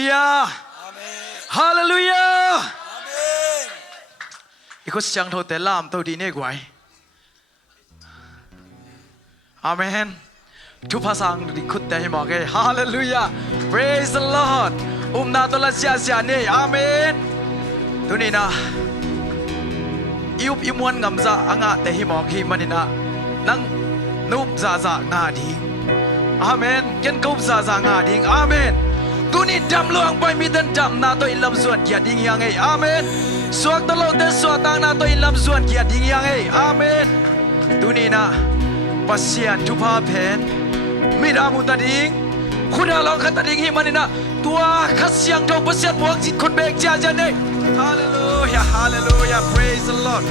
Hallelujah. Hallelujah. Ikut siang thâu tế làm tôi đi nè quái. Amen. Chú phá sang đi khut tế mò cái. Hallelujah. Praise the Lord. Na tôi là xia nè. Amen. Tôi nè na. Yêu muôn ngầm dạ anga tế hi mò khi mà nè na. Nang núp dạ ngà đi. Amen. Kiên cốp dạ ngà đi. Amen. Tu ni dam luang pai mi dan dam na to ilam suan kia ding yang ei amen suak to lo te suak tang na to ilam suan kia ding yang ei amen tu ni na pasian tu pa pen mi da mu ta ding khuda long khat ta ding hi manina tua khat siang tho pasian muang jit khon bek cha ja nei hallelujah hallelujah praise the Lord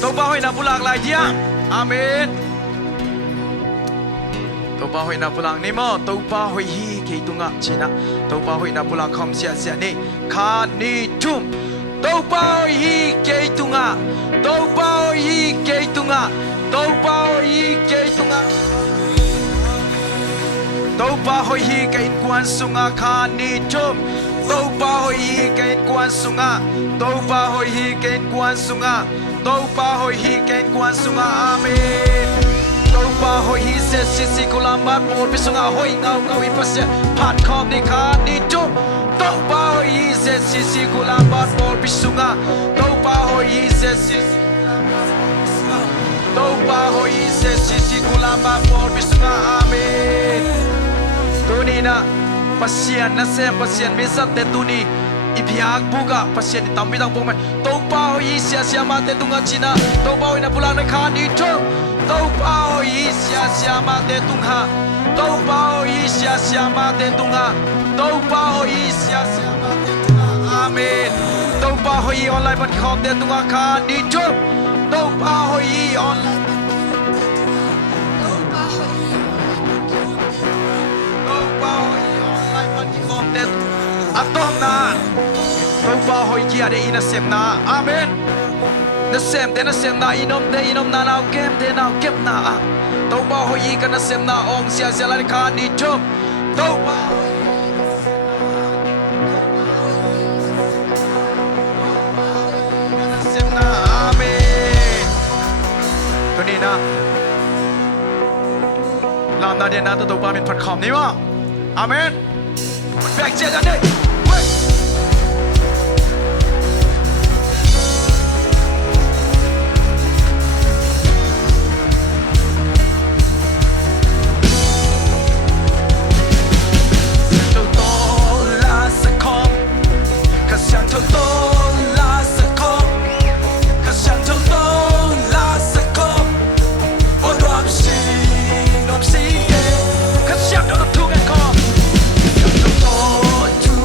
to ba hoi na pulak lai dia amen tàu ba hoi na pulang ni mo tàu ba hoi hi ke tunga china tàu ba hoi na pulang khom sia ni kha ni tum tàu ba hoi hi ke tunga tàu ba hoi hi ke tunga tàu ba hoi hi ke tunga tàu ba hoi hi ke quan sunga kha ni tum tàu ba hoi hi ke quan sunga tàu ba hoi hi ke quan sunga tàu ba hoi hi ke quan sunga amen tàu ba hoi hi se zcccolumbus bol bisunga hoi ngau ipasya phat khom ni kha ni tum tàu ba hoi hi se zcccolumbus bol bisunga tàu ba hoi hi se tàu ba hoi hi se zcccolumbus bol bisunga amen tuni na pasien na sem pasien misat te tuni ibiak buga pasien tambi tang pong tàu ba hoi hi sia ma te tunga china tàu ba hoi na pulang na kha ni tum tàu ba hoi hi sia ma te tunga tàu ba hoi hi sia ma te tunga tàu ba hoi hi sia ma te tunga amen tàu ba hoi hi online bắt khom te tunga kha ni tum tàu ba hoi hi online tàu ba hoi hi online bắt khom te atom na tàu ba hoi kia de ina sem na amen na sem na inom na nào kem na tàu ba hoi hi kana sem na ong sia la kha ni tum tàu ba sem na amen tuni na làm na điện na tàu ba min phat khom ni ma amen back che ga đây to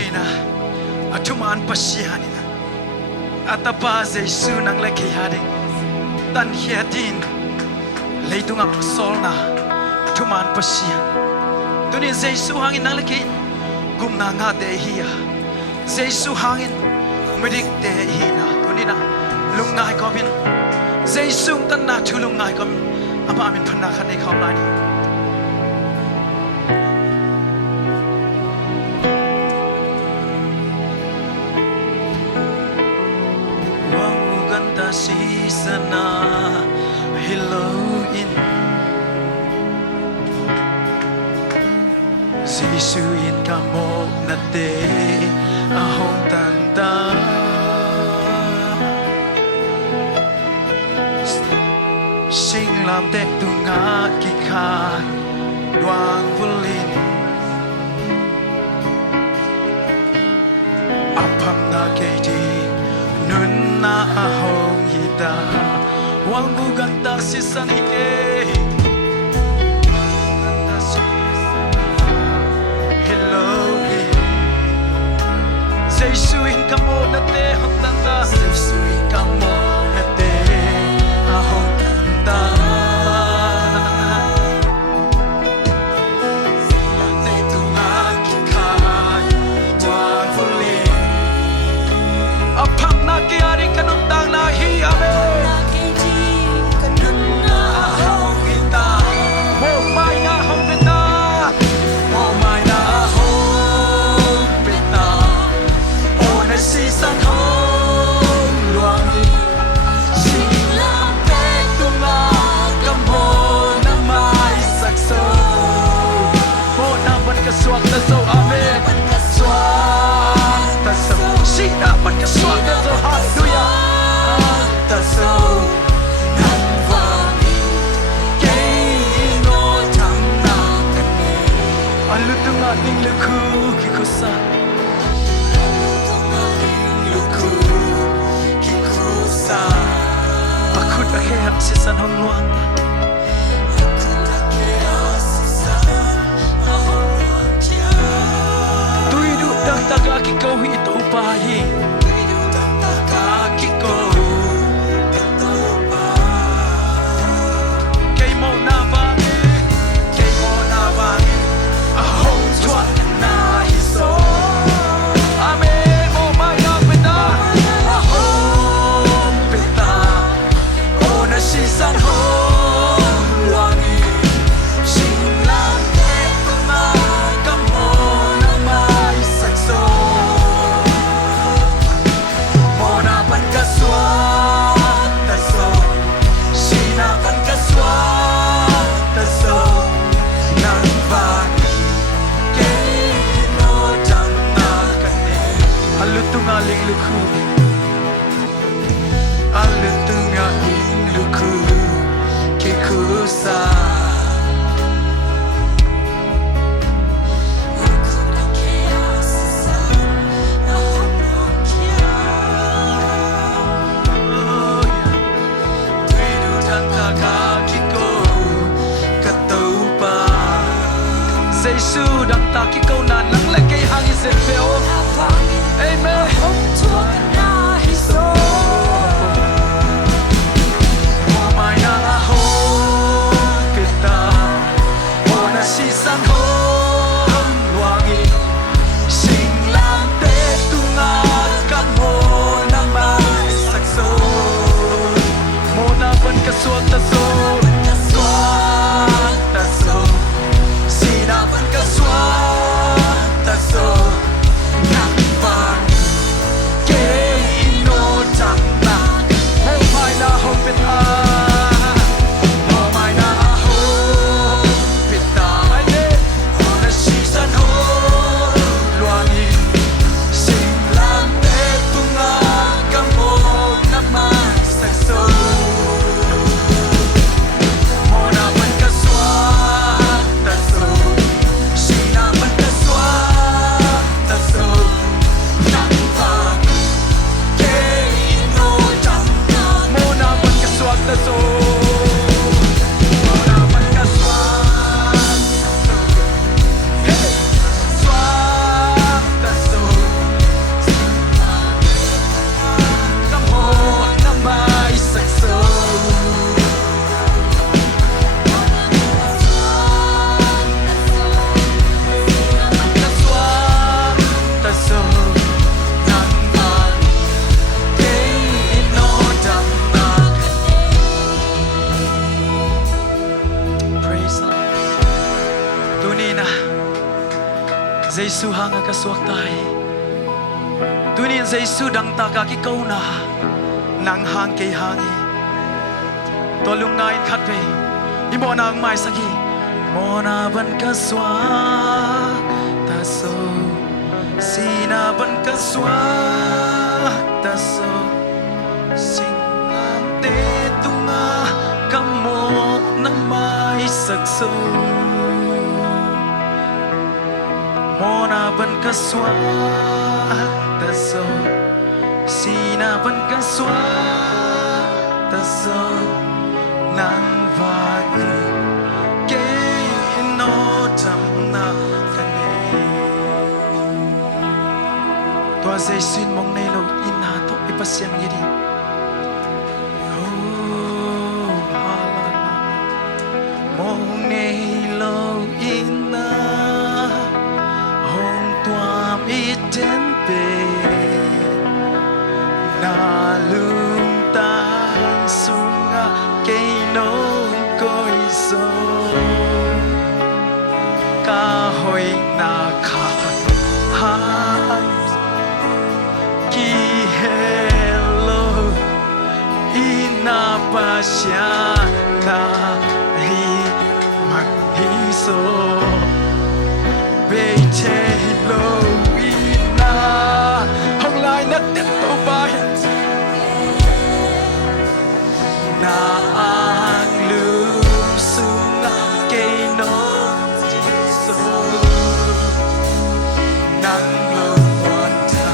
นี่นะอัตุมันปัสยานี่นะอัตปาเจสุนังเล็กยาดิตันเฮียดินเลยตุงักโซลนะอัตุมันปัสยาตัวนี้เจสุหางินนังเล็กกุมนางาเตฮียเจสุหางินไม่ดิกเตฮีนะตัวนี้นะลุงนายก็มินเจสุตันนาทุลุงนายก็มินอามามินพนักขันในเขาลายนี้Seasana hello in Sisu in kamo na te ahong tanda Sing lam te tunga kika duang vulin Apam na keji nun na ahong hita wang buganta si sanike hello Seisuin kamo na te hong tanda Seisuin kamo na te ahong tanda Te tunga kikay wang vulin Apam na kiari kanuntang na hiyame Swag na so amen Swag na so Sina man ka swag na so hallelujah Ta so Nan vang Kay no tang na kane Alutung ating luku kikusa Alutung ating luku kikusa Akut akhir sisan hong luang Taga kiko ito upahi Taga kiko ito upahi Kay mo na bangin Kay mo na bangin Ahong tuwag na hiso Amen mo mayang pita Ahong pita O nasisan hong luangin Singlang eto na kamo na may sakso Monapan kaswat taso Sinapan kaswat taso Nang bani Kino dang na kane Alutung aling luku Alutung aling luku Kikusa Giêsu đang ta khi câu nạn nắng lại cây hàng dệt vẹo Amen Mai na home Giêsu hanga ka suak tai tunin Giêsu dang ta ka ki câu na nang hang ke hangi to lung ngai khat pe imo nang mai saki mona ban ka swa ta so sina ban ka swa ta so singam te tunga kamo nang mai sak so mona ban ka swa ta so sina ban ka swa ta so nang vai ke no tam na kane to say sin mong nei lo in na to ipasiam yidi oh halala mong nei lo in na hong tuam it den pe na lung tai sunga ke no koi so ka hoi na kha ha ki hello ina pasya na hi mag hi so be che lo ina hong lai na te to bai na ang lum sunga ke no so nang lo wan ta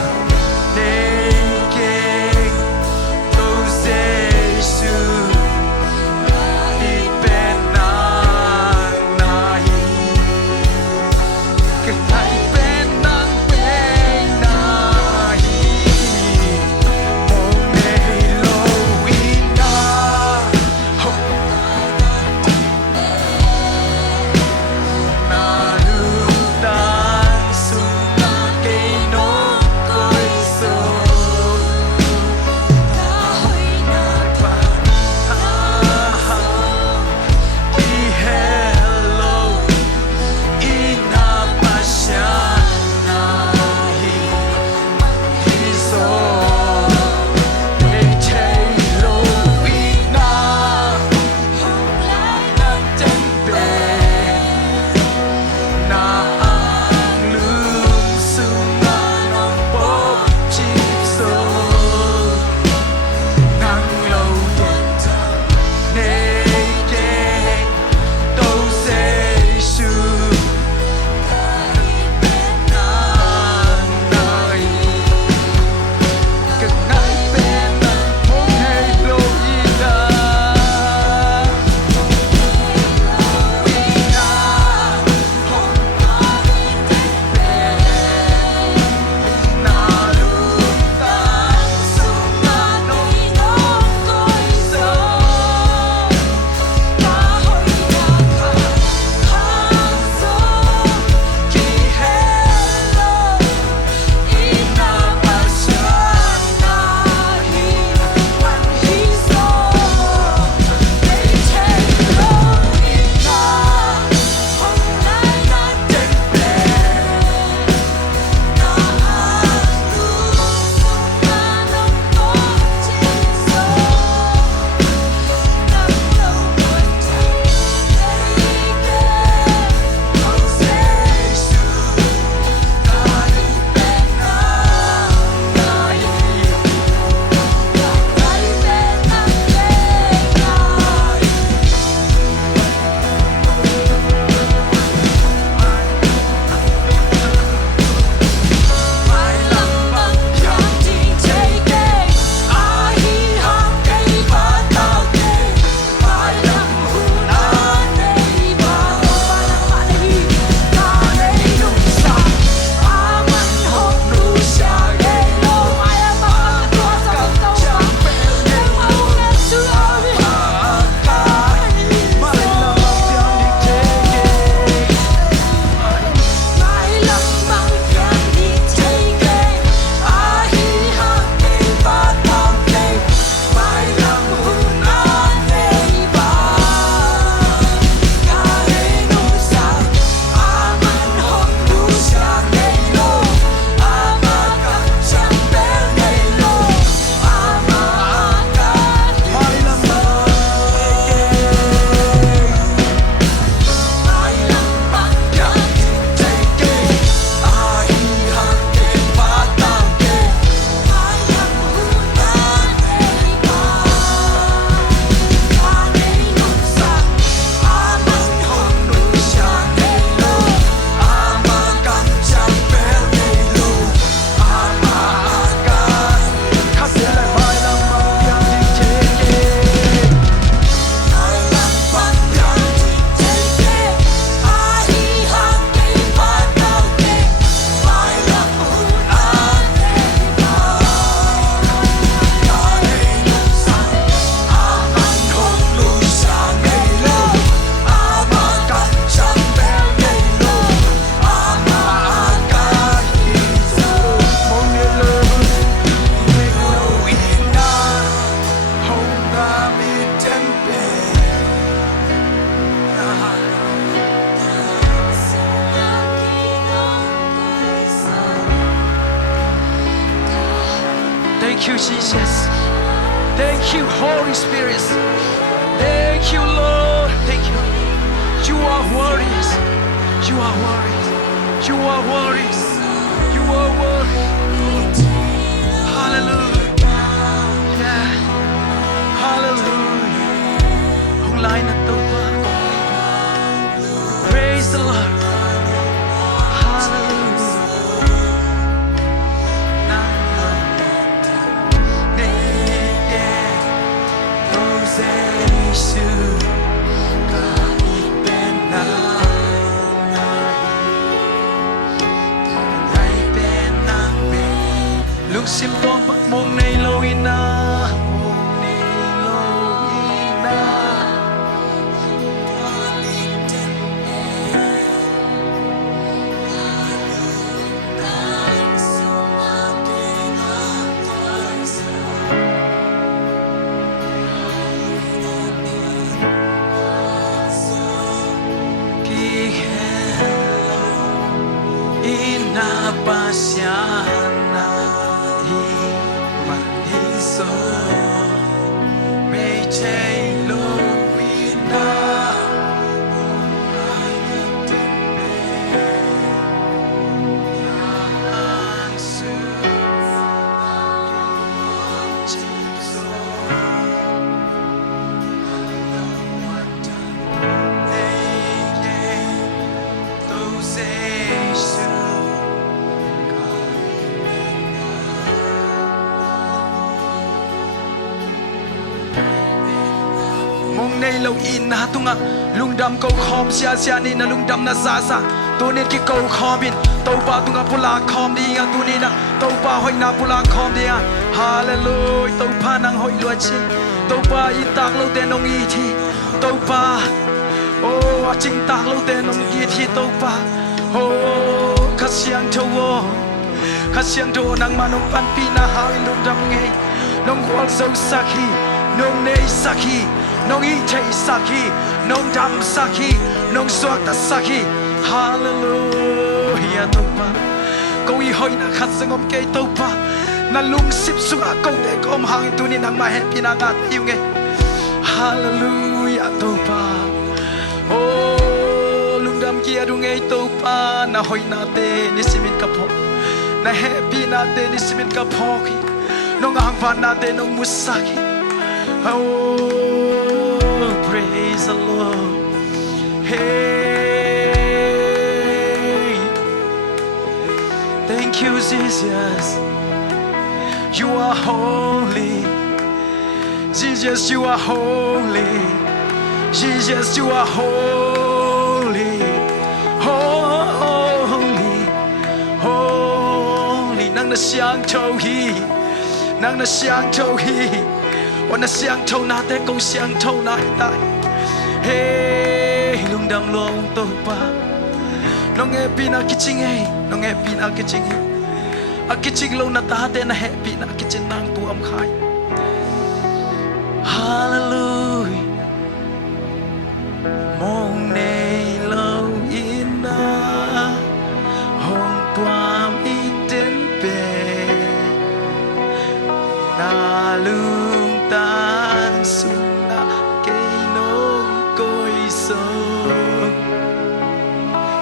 ne ke to Giêsu i ben na hi Thank you, Jesus. Thank you, Holy Spirit. Thank you, Lord. Thank you. You are worthy. You are worthy. You are worthy. You are worthy. Hallelujah. Yeah. Hallelujah. Hong lai na to ba. Praise the Lord. Lúc sim to bak mong nay loin na, mong nay loin na. Inapasyana maniso may chelo mina nay lâu in na tunga lungdam kau khom sia sia ni na lungdam na sa sa tu ni ki kau khom in tau pa tunga pula khom di nga tu ni na tau pa hoi na pula khom di nga hallelujah tau pa nang hoi lo chi tau pa in tak lo te nong i thi tau pa oh ching tak lo te nong i thi tau pa oh kha siang tho wo kha siang tho nang manong pan pi na ha in lungdam nge nong wal so sakhi nong nei sakhi nong i thei sakhi nong dam sakhi nong suak ta sakhi hallelujah tau pa ko i hoi na khat sangom ke tau pa na lung sip sunga ko te kom hang tu ni nang ma happy na ngat yu nge hallelujah tau pa oh lung dam kia du nge tau pa na hoi na te ni simin ka pho na happy na te ni simin ka pho ki nong hang van na te nong musaki oh praise the Lord. Hey, thank you, Jesus. You are holy. Jesus, you are holy. Jesus, you are holy. Holy, holy. Nang na siang châu hi, nang na siang châu hi. Ôn na siang thâu na te câu siang thâu na tại hey lung đam long to pa nong nghe pina kiching hey nong nghe pina kiching hey a kiching lo na ta te na happy na kiching nang tu am khai hallelujah mong nei lo in na hong tuam i ten pe na lu tan suna cây nông côi sơ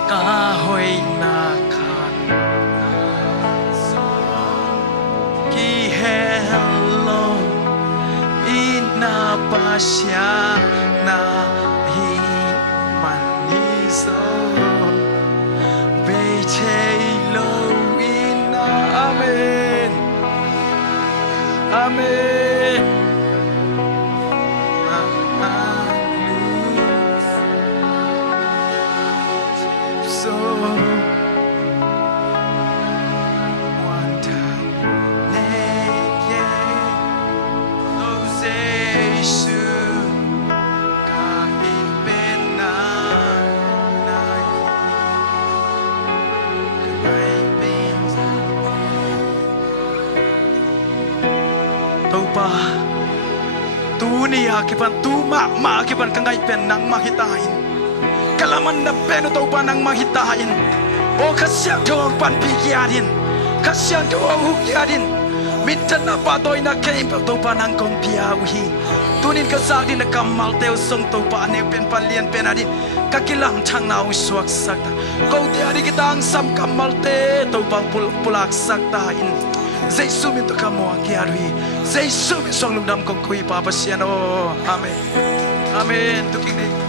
ca hồi na khan ki hello ina pasya na hi mani so be lo ina amen amen. Pa tu ni akipan tu ma akipan kangai pen nang mahitain kalaman na pen to pa nang mahitain o khasyang thong pan pi kiadin khasyang thong hu kiadin Mintan na patoy na kain to pa ng kong piyawi. Tunin ka sa akin na kamal teo song to pa ane pen palian pen adin. Kakilang chang na uswak sakta. Kau ti adi kita ang sam kamal te to pang pulak sakta in. Zay sumin to kamo akiarwi. Zay sumin song lungdam kong kui papasyan. Oh, amen. Amen. Tuking